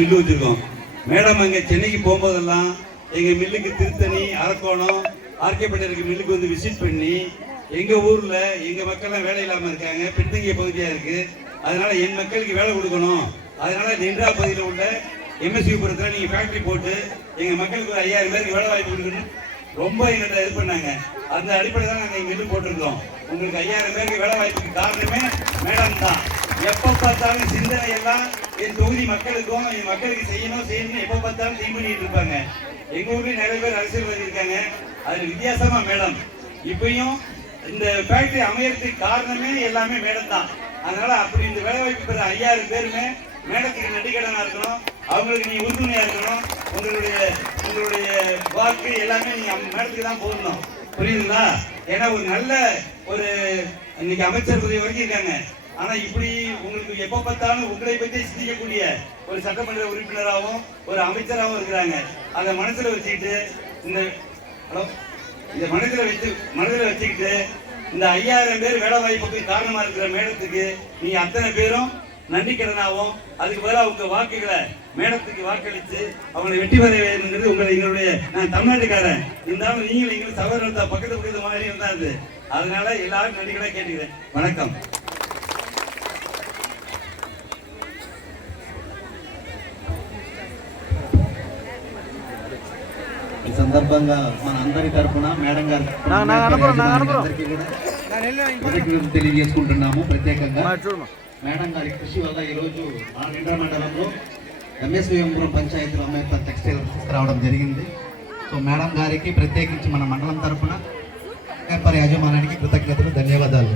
Mill வச்சிருக்கோம். Madam அங்கே சென்னைக்கு போகும்போதெல்லாம் எங்கள் மில்லுக்கு திருத்தணி, அரக்கோணம், ஆர்கேபேட்டை இருக்க மில்லுக்கு வந்து விசிட் பண்ணி எங்கள் ஊரில் எங்கள் மக்கள்லாம் வேலை இல்லாமல் இருக்காங்க, பின்தங்கிய பகுதியாக இருக்குது, அதனால என் மக்களுக்கு வேலை கொடுக்கணும், அதனால நின்றா பகுதியில் உள்ள எம்எஸ்விபுரத்தில் நீங்கள் ஃபேக்ட்ரி போட்டு எங்கள் மக்களுக்கு ஒரு 5000 பேருக்கு வேலை வாய்ப்பு கொடுக்கணும் ரொம்ப எங்கள்கிட்ட இது பண்ணாங்க. அந்த அடிப்படை தான் நாங்கள் மில்லு போட்டிருக்கோம். உங்களுக்கு 5000 பேருக்கு வேலை வாய்ப்புக்கு காரணமே மேடம் தான். எப்போ பார்த்தாலும் சிந்தனை எல்லாம் என் தொகுதி மக்களுக்கும் என் மக்களுக்கு செய்யணும் எப்போ பார்த்தாலும் திங்க் பண்ணிட்டு இருப்பாங்க. எங்க ஊர்லயும் நிறைய பேர் அரசியல்வாதி இருக்காங்க. அதுல வித்தியாசமா மேடம் இப்பயும் இந்த ஃபேக்டரி அமையறதுக்கு காரணமே எல்லாமே மேடம் தான். அதனால அப்படி இந்த வேலை வாய்ப்பு பெற 5000 பேருமே மேடத்துக்கு நடிகடனா இருக்கணும், அவங்களுக்கு நீ உறுதுணையா இருக்கணும். உங்களுடைய வாக்கு எல்லாமே நீங்க மேடத்துக்கு தான் போடணும், புரியுதுங்களா? ஏன்னா ஒரு நல்ல ஒரு இன்னைக்கு அமைச்சர் பதவி வரைக்கும் இருக்காங்க. ஆனா இப்படி உங்களுக்கு எப்ப பார்த்தாலும் உங்களை பற்றி சிந்திக்கக்கூடிய ஒரு சட்டமன்ற உறுப்பினராகவும் ஒரு அமைச்சராகவும் இருக்கிறாங்க. அதை மனசுல வச்சுக்கிட்டு இந்த மனதில் வச்சுக்கிட்டு இந்த 5000 பேர் வேலை வாய்ப்புக்கு காரணமா இருக்கிற மேடத்துக்கு நீ அத்தனை பேரும் நன்றி கடனாகவும் அதுக்கு பதிலாக உங்க வாக்குகளை மேடத்துக்கு வாக்களித்து அவங்களை வெற்றி பெற வேணுங்கிறது எங்களுடைய நான் தமிழ்நாட்டுக்காரன் இருந்தாலும் நீங்களும் எங்களுக்கு சகோதரத்தை பக்கத்து மாதிரி இருந்தாது. அதனால எல்லாரும் நன்றிகளை கேட்டுக்கிறேன். வணக்கம். ఈ సందర్భంగా మన అందరి తరఫున మేడం గారు తెలియజేసుకుంటున్నాము. ప్రత్యేకంగా మేడం గారి కృషి వల్ల ఈరోజు మన నిండ్ర మండలంలో ఎంఎస్విఎంపురం పంచాయతీలో అంబేద్కర్ టెక్స్టైల్ తీసుకురావడం జరిగింది. సో మేడం గారికి ప్రత్యేకించి మన మండలం తరఫున వ్యాపార యాజమాన్యానికి కృతజ్ఞతలు, ధన్యవాదాలు.